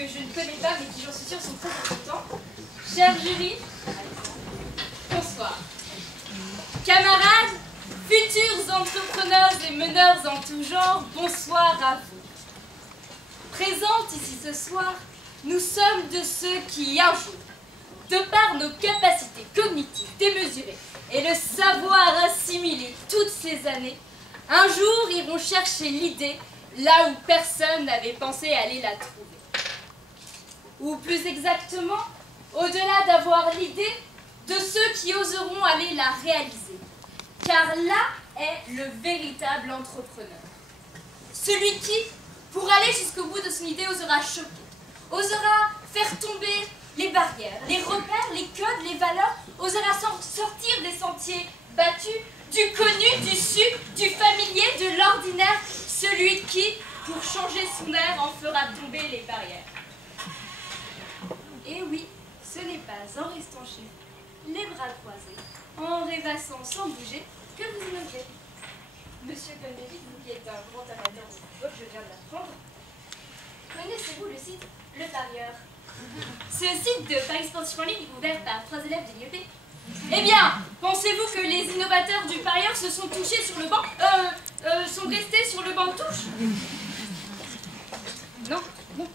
que je ne connais pas, mais qui, j'en suis sûre, sont très contents. Cher jury, bonsoir. Camarades, futurs entrepreneurs et meneurs en tout genre, bonsoir à vous. Présentes ici ce soir, nous sommes de ceux qui, un jour, de par nos capacités cognitives démesurées et le savoir assimilé toutes ces années, un jour iront chercher l'idée là où personne n'avait pensé aller la trouver. Ou plus exactement, au-delà d'avoir l'idée, de ceux qui oseront aller la réaliser. Car là est le véritable entrepreneur. Celui qui, pour aller jusqu'au bout de son idée, osera choquer, osera faire tomber les barrières, les repères, les codes, les valeurs, osera sortir des sentiers battus, du connu, du su, du familier, de l'ordinaire, celui qui, pour changer son air, en fera tomber les barrières. Et oui, ce n'est pas en restant chez vous, les bras croisés, en rêvassant sans bouger, que vous innoverez. Monsieur Gondelli, vous qui êtes un grand amateur de football, je viens de l'apprendre. Connaissez-vous le site Le Parieur? Ce site de Paris Sportif en ligne ouvert par 3 élèves de l'IEP. Eh bien, pensez-vous que les innovateurs du Parieur se sont touchés sur le banc, sont restés sur le banc de touche? Non, non.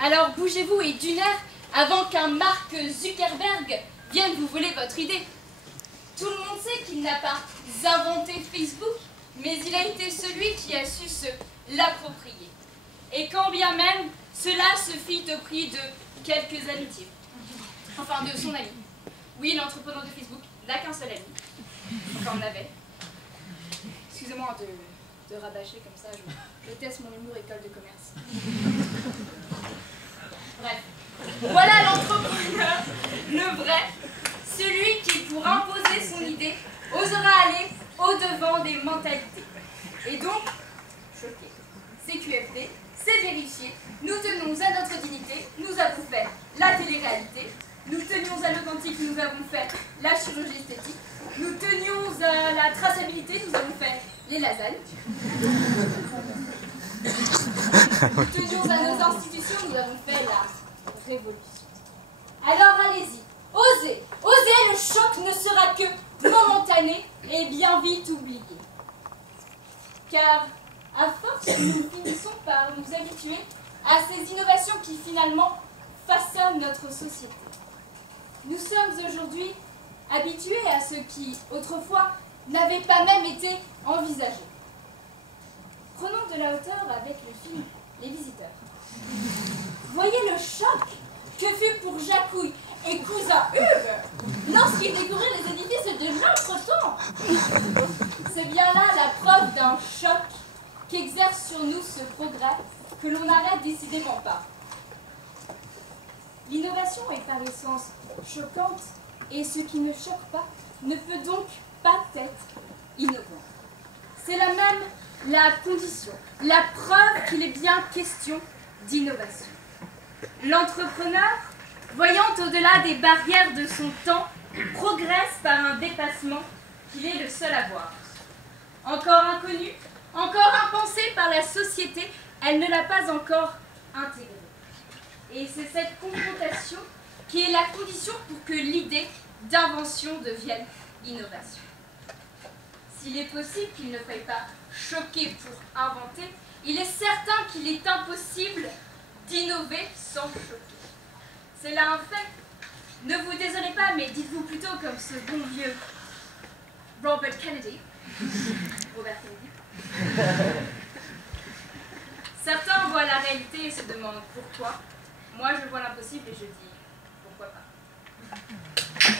Alors bougez-vous et d'une heure avant qu'un Mark Zuckerberg vienne vous voler votre idée. Tout le monde sait qu'il n'a pas inventé Facebook, mais il a été celui qui a su se l'approprier. Et quand bien même, cela se fit au prix de quelques amitiés. Enfin, de son ami. Oui, l'entrepreneur de Facebook n'a qu'un seul ami. Enfin, on avait. Excusez-moi de rabâcher comme ça, je teste mon humour école de commerce. Bref. Voilà l'entrepreneur, le vrai, celui qui, pour imposer son idée, osera aller au-devant des mentalités. Et donc, choqué. CQFD, c'est vérifié, nous tenons à notre dignité, nous avons fait la télé-réalité, nous tenions à l'authentique, nous avons fait la chirurgie esthétique, nous tenions à la traçabilité, nous avons fait les lasagnes. Nous tenions à nos institutions, nous avons fait la révolution. Alors allez-y, osez, osez, le choc ne sera que momentané et bien vite oublié. Car, à force, nous finissons par nous habituer à ces innovations qui finalement façonnent notre société. Nous sommes aujourd'hui habitués à ce qui, autrefois, n'avait pas même été envisagé. Prenons de la hauteur avec le film Les Visiteurs. Voyez le choc que fut pour Jacouille et cousin Hugues lorsqu'ils découvrirent les édifices de notre temps. C'est bien là la preuve d'un choc qu'exerce sur nous ce progrès que l'on n'arrête décidément pas. L'innovation est par essence choquante et ce qui ne choque pas ne peut donc pas être innovant. C'est là même la condition, la preuve qu'il est bien question d'innovation. L'entrepreneur, voyant au-delà des barrières de son temps, progresse par un dépassement qu'il est le seul à voir. Encore inconnue, encore impensée par la société, elle ne l'a pas encore intégrée. Et c'est cette confrontation qui est la condition pour que l'idée d'invention devienne innovation. S'il est possible qu'il ne faille pas choquer pour inventer, il est certain qu'il est impossible d'innover sans choquer. C'est là un fait. Ne vous désolez pas, mais dites-vous plutôt comme ce bon vieux Robert Kennedy. Robert Kennedy. Certains voient la réalité et se demandent pourquoi. Moi, je vois l'impossible et je dis pourquoi pas.